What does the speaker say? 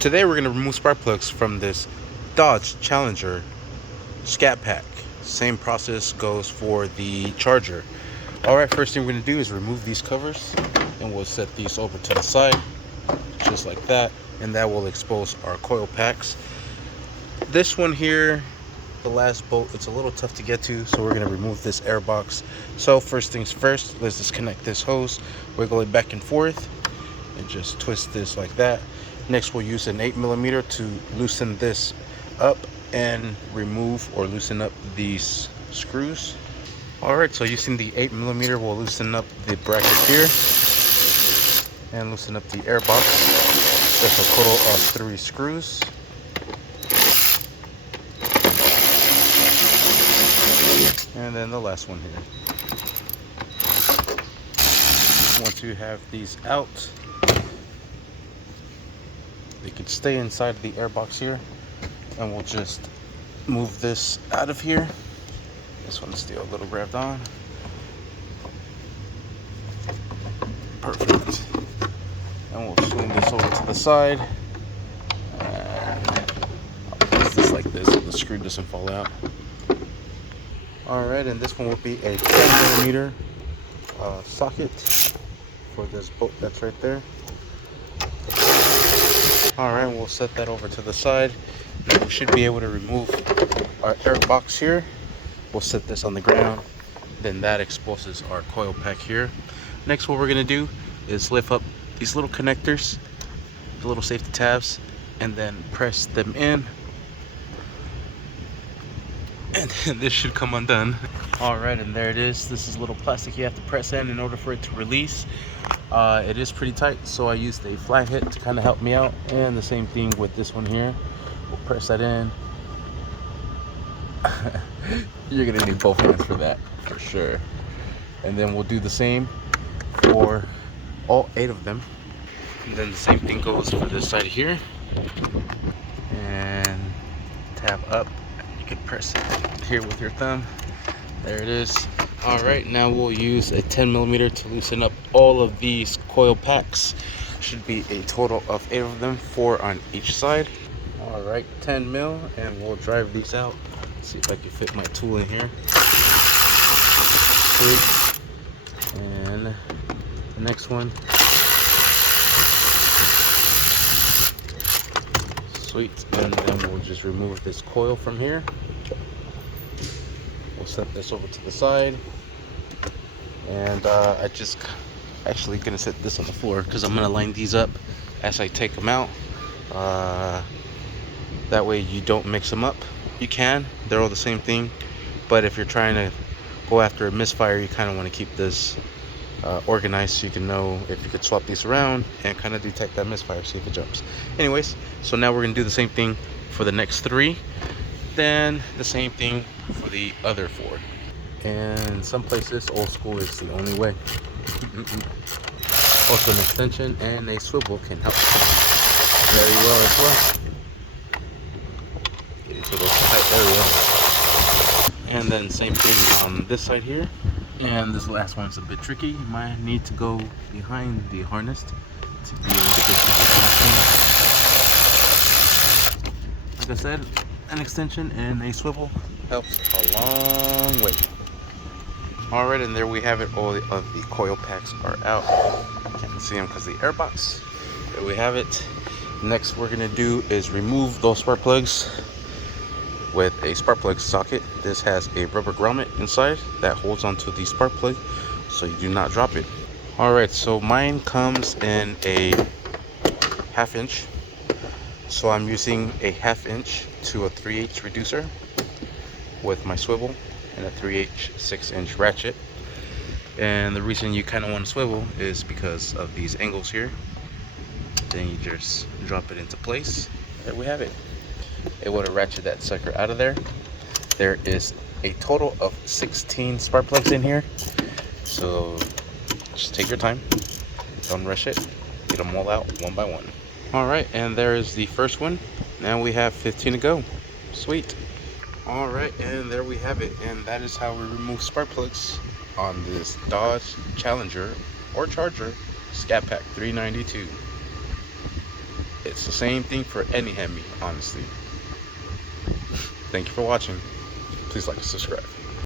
Today we're going to remove spark plugs from this Dodge Challenger Scat Pack. Same process goes for the Charger. Alright, first thing we're going to do is remove these covers, and we'll set these over to the side, just like that, and that will expose our coil packs. This one here, the last bolt, it's a little tough to get to, so we're going to remove this air box. So first things first, let's disconnect this hose, wiggle it back and forth, and just twist this like that. Next, we'll use an 8mm to loosen this up and remove or loosen up these screws. Alright, so using the 8mm, we'll loosen up the bracket here and loosen up the air box. There's a total of 3 screws. And then the last one here. Once you have these out, they can stay inside the air box here, and we'll just move this out of here. This one's still a little grabbed on. Perfect. And we'll swing this over to the side. And I'll place this like this so the screw doesn't fall out. Alright, and this one will be a 10mm socket for this bolt that's right there. Alright, we'll set that over to the side. Now we should be able to remove our air box here. We'll set this on the ground. Then that exposes our coil pack here. Next, what we're going to do is lift up these little connectors, the little safety tabs, and then press them in. And then this should come undone. Alright, and there it is. This is a little plastic you have to press in order for it to release. It is pretty tight, so I used a flat hit to kind of help me out. And the same thing with this one here. We'll press that in. You're gonna need both hands for that, for sure. And then we'll do the same for all 8 of them. And then the same thing goes for this side here. And tab up. You can press it here with your thumb. There it is. Alright, now we'll use a 10mm to loosen up all of these coil packs. Should be a total of 8 of them, 4 on each side. Alright, 10mm, and we'll drive these out. Let's see if I can fit my tool in here. Sweet. And the next one. Sweet. And then we'll just remove this coil from here. We'll set this over to the side, and I just actually gonna set this on the floor because I'm gonna line these up as I take them out. That way you don't mix them up. You can, they're all the same thing, but if you're trying to go after a misfire, you kind of want to keep this organized so you can know if you could swap these around and kind of detect that misfire, see if it jumps. Anyways, so now we're gonna do the same thing for the next 3. Then the same thing for the other 4. And some places old school is the only way. Also, an extension and a swivel can help very well as well. Get into those tight areas. And then same thing on this side here. And this last one's a bit tricky. You might need to go behind the harness to be able to get to the last one. Like I said, an extension and a swivel helps a long way. Alright, and there we have it. All of the coil packs are out. Can't see them because of the air box. There we have it. Next we're going to do is remove those spark plugs with a spark plug socket. This has a rubber grommet inside that holds onto the spark plug so you do not drop it. Alright, so mine comes in a 1/2 inch. So I'm using a 1/2 inch to a 3/8 reducer with my swivel and a 3/8 6-inch ratchet. And the reason you kind of want to swivel is because of these angles here. Then you just drop it into place. There we have it. It would have ratcheted that sucker out of there. There is a total of 16 spark plugs in here, so just take your time, don't rush it, get them all out one by one. Alright, and there is the first one. Now we have 15 to go. Sweet. Alright, and there we have it, and that is how we remove spark plugs on this Dodge Challenger or Charger Scat Pack 392. It's the same thing for any Hemi, honestly. Thank you for watching. Please like and subscribe.